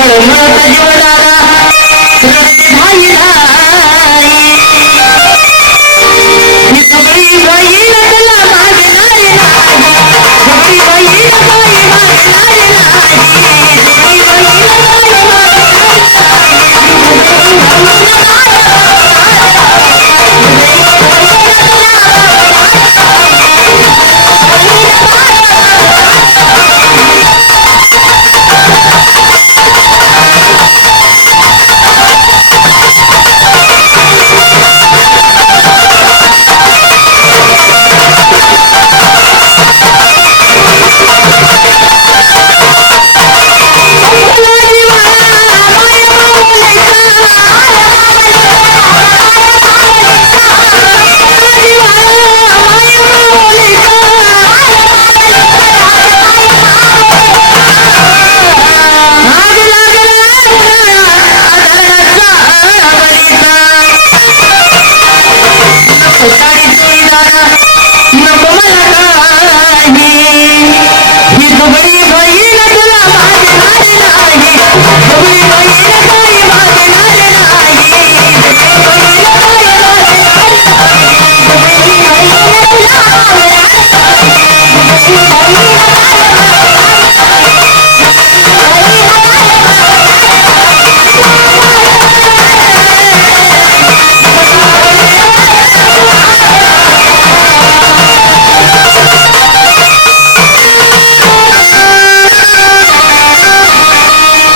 कळमळत जीवनाला रस्ते भाई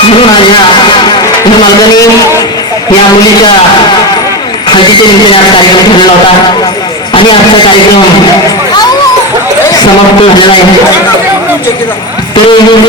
म्हणून आज ह्या मार्गाने या मुलीच्या हळदीच्या निमित्ताने आज कार्यक्रम ठरलेला होता. आणि आजचा कार्यक्रम समाप्त झालेला आहे. तरी